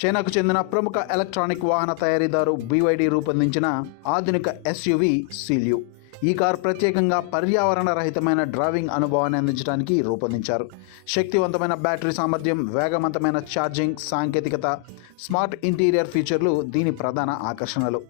చైనాకు చెందిన ప్రముఖ ఎలక్ట్రానిక్ వాహన తయారీదారు BYD రూపొందించిన ఆధునిక SUV సీలియో. ఈ కారు ప్రత్యేకంగా పర్యావరణ రహితమైన డ్రైవింగ్ అనుభవాన్ని అందించడానికి రూపొందించారు. శక్తివంతమైన బ్యాటరీ సామర్థ్యం, వేగవంతమైన ఛార్జింగ్ సాంకేతికత, స్మార్ట్ ఇంటీరియర్ ఫీచర్లు దీని ప్రధాన ఆకర్షణలు.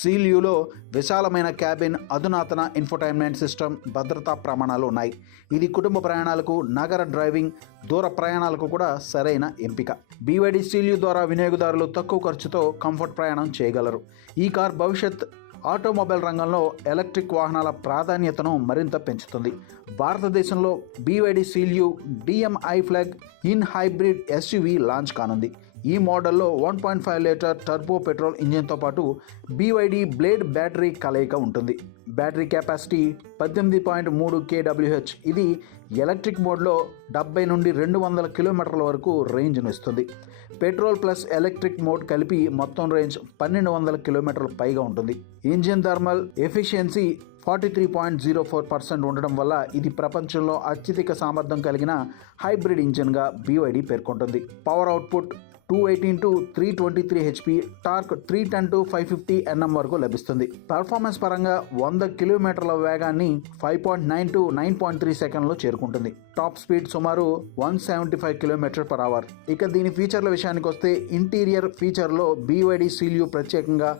సీలియోలో విశాలమైన క్యాబిన్, అధునాతన ఇన్ఫోటైన్మెంట్ సిస్టమ్, భద్రతా ప్రమాణాలు ఉన్నాయి. ఇది కుటుంబ ప్రయాణాలకు, నగర డ్రైవింగ్, దూర ప్రయాణాలకు కూడా సరైన ఎంపిక. BYD సీలియో ద్వారా వినియోగదారులు తక్కువ ఖర్చుతో కంఫర్ట్ ప్రయాణం చేయగలరు. ఈ కార్ భవిష్యత్ ఆటోమొబైల్ రంగంలో ఎలక్ట్రిక్ వాహనాల ప్రాధాన్యతను మరింత పెంచుతుంది. భారతదేశంలో BYD Celio DMI flag in hybrid SUV launch కానుంది. ఈ మోడల్లో 1.5 లీటర్ టర్బో పెట్రోల్ ఇంజిన్తో పాటు BYD బ్లేడ్ బ్యాటరీ కలయిక ఉంటుంది. Battery capacity 18.3 kWh. ఇది ఎలక్ట్రిక్ మోడ్లో 70 నుండి 200 కిలోమీటర్ల వరకు రేంజ్ను ఇస్తుంది. పెట్రోల్ ప్లస్ ఎలక్ట్రిక్ మోడ్ కలిపి మొత్తం రేంజ్ 1200 కిలోమీటర్ల పైగా ఉంటుంది. ఇంజిన్ థర్మల్ ఎఫిషియన్సీ 43.04% ఉండడం వల్ల ఇది ప్రపంచంలో అత్యధిక సామర్థ్యం కలిగిన హైబ్రిడ్ ఇంజిన్గా BYD పేర్కొంటుంది. Power output 218 to 323 HP, torque 310 to 550 Nm వరకు లభిస్తుంది. పర్ఫార్మెన్స్ పరంగా 100 కిలోమీటర్ల వేగాన్ని 5.9 to 9.3 సెకండ్లో చేరుకుంటుంది. టాప్ స్పీడ్ సుమారు 175 km/h. ఇక దీని ఫీచర్ల విషయానికి వస్తే, ఇంటీరియర్ ఫీచర్లో BYD సీలియో ప్రత్యేకంగా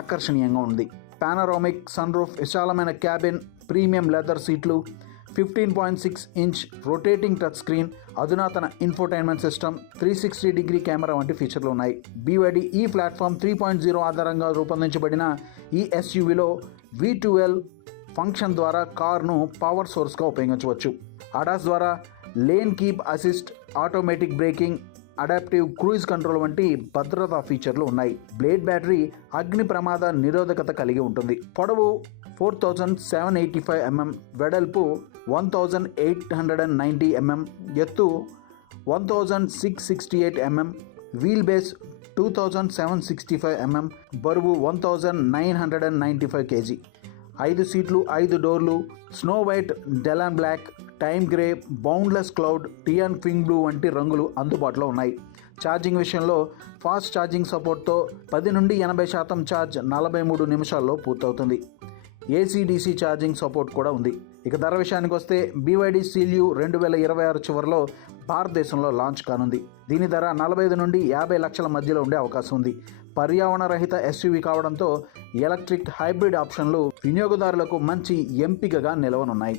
ఆకర్షణీయంగా ఉంది. పానరామిక్ సన్ రూఫ్, విశాలమైన క్యాబిన్, ప్రీమియం లెదర్ సీట్లు, 15.6 ఇంచ్ రొటేటింగ్ టచ్ స్క్రీన్, అధునాతన ఇన్ఫోటైన్మెంట్ సిస్టమ్, 360-degree కెమెరా వంటి ఫీచర్లు ఉన్నాయి. BYD ఈ ప్లాట్ఫామ్ 3.0 ఆధారంగా రూపొందించబడిన ఈ SUVలో V12 ఫంక్షన్ ద్వారా కార్ను పవర్ సోర్స్గా ఉపయోగించవచ్చు. ADAS ద్వారా lane keep assist, automatic breaking, adaptive cruise control వంటి భద్రతా ఫీచర్లు ఉన్నాయి. బ్లేడ్ బ్యాటరీ అగ్ని ప్రమాద నిరోధకత కలిగి ఉంటుంది. పొడవు 4785 mm, వెడల్పు 1890 mm, ఎత్తు 1668 mm, వీల్ బేస్ 2765 mm, బరువు 1995 kg. 5 సీట్లు, 5 డోర్లు, snow white, Delan black, time grey, boundless cloud, Tian pink blue వంటి రంగులు అందుబాటులో ఉన్నాయి. ఛార్జింగ్ విషయంలో ఫాస్ట్ ఛార్జింగ్ సపోర్ట్తో 10 నుండి 80% ఛార్జ్ 43 నిమిషాల్లో పూర్తవుతుంది. AC/DC ఛార్జింగ్ సపోర్ట్ కూడా ఉంది. ఇక ధర విషయానికి వస్తే, BYD సీలియో 2026 చివరిలో భారతదేశంలో లాంచ్ కానుంది. దీని ధర 45 నుండి 50 లక్షల మధ్యలో ఉండే అవకాశం ఉంది. పర్యావరణ రహిత SUV కావడంతో ఎలక్ట్రిక్, హైబ్రిడ్ ఆప్షన్లు వినియోగదారులకు మంచి ఎంపికగా నిలవనున్నాయి.